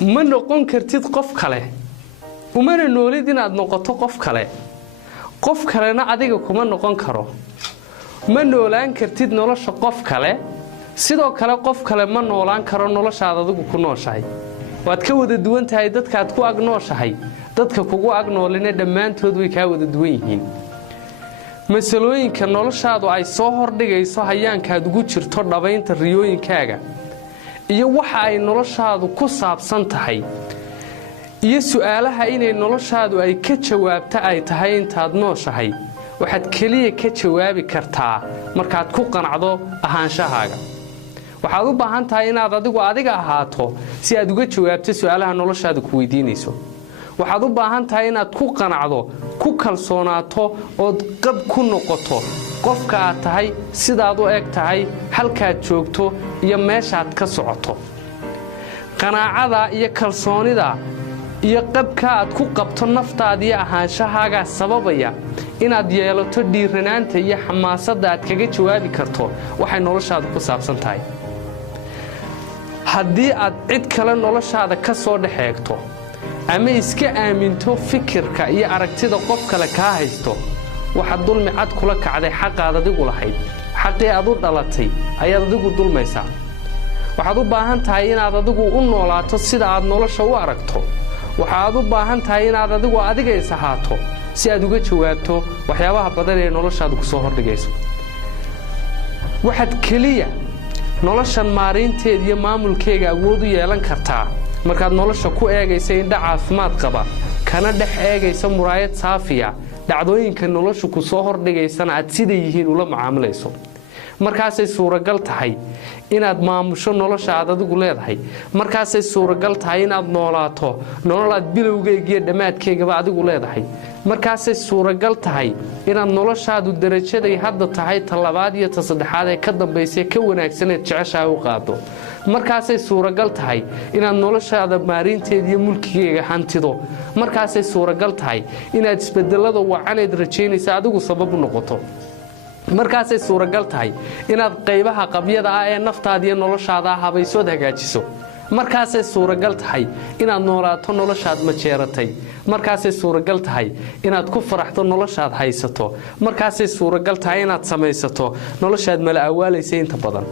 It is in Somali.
ma noqon kartid qof kale umana noolid inaad noqoto qof kalena adiga kuma noqon karo ma noolaan kartid nolosha qof kale sidoo kale qof kale ma noolaan karo noloshaada adigu ku nooshahay waad ka wada duwan tahay dadkaad ku agnooshahay dadka kugu agnoolina dhammaantood way ka wada duwan yihiin masalooyinka noloshaadu ay soo hordhigayso hayaankaad ugu jirto dhabaynta riyooyinkaaga iyo waxa ay noloshaadu ku saabsan tahay iyo su'aalaha inay noloshaadu ay ka jawaabta ay tahay intaad nooshahay waxaad kaliya ka jawaabi kartaa markaad ku qanacdo ahaanshahaaga waxaad u baahan tahay inaad adiga ahaato si aad uga jawaabto su'aalaha noloshaadu ku weydiinayso waxaad u baahan tahay inaad ku qanacdo ku kalsoonaato oo qab ku noqoto qofka aad tahay sidaad u eg tahay halkaad joogto iyo meeshaad ka socoto qanaacada iyo kalsoonida iyo qabka aad ku qabto naftaada iyo ahaanshahaaga sababaya inaad yeelato dhiiranaanta iyo xamaasadda aad kaga jawaabi karto waxay noloshaadu ku saabsan tahay haddii aad cid kale noloshaada ka soo dhaxeegto ama iska aaminto fikirka iyo aragtida qof kale kaa haysto waxaad dulmi cad kula kacday xaqaad adigu lahayd xaqii aad u dhalatay ayaad adigu dulmaysaa waxaad u baahan tahay inaad adigu u noolaato sida aad nolosha u aragto waxaad u baahan tahay inaad adiga is ahaato si aad uga jawaabto waxyaabaha badan ee noloshaadu ku soo hordhigayso waxaad kaliya noloshan maareynteeda iyo maamulkeega awood u yeelan kartaa markaad nolosha ku eegaysa indha caafimaad qaba kana dhex eegaysa muraayad saafiya dhacdooyinka nolosha ku soo hordhigaysana aad sida yihiin ula macaamilayso markaasay suuragal tahay inaad maamusho nolosha aad adigu leedahay markaasay suuragal tahay inaad noolaato nolol aad bilowgeega iyo dhammaadkeegaba adigu leedahay markaasay suuragal tahay inaad noloshaadu darajaday hadda tahay ta labaad iyo ta saddexaad ee ka dambaysay ka wanaagsaneed jeceshaa u qaado markaasay suuragal tahay inaad noloshaada maarinteeda iyo mulkigeega hantido markaasay suuragal tahay inaad isbedelada wacaneed rajaynaysa adigu sabab u noqoto markaasay suuragal tahay inaad qaybaha qabyada ah ee naftaada iyo noloshaada habaysood hagaajiso markaasay suuragal tahay inaad noolaato noloshaad majeeratay markaasay suuragal tahay inaad ku faraxdo noloshaad haysato markaasay suuragal tahay inaad samaysato noloshaad mala awaalaysa inta badan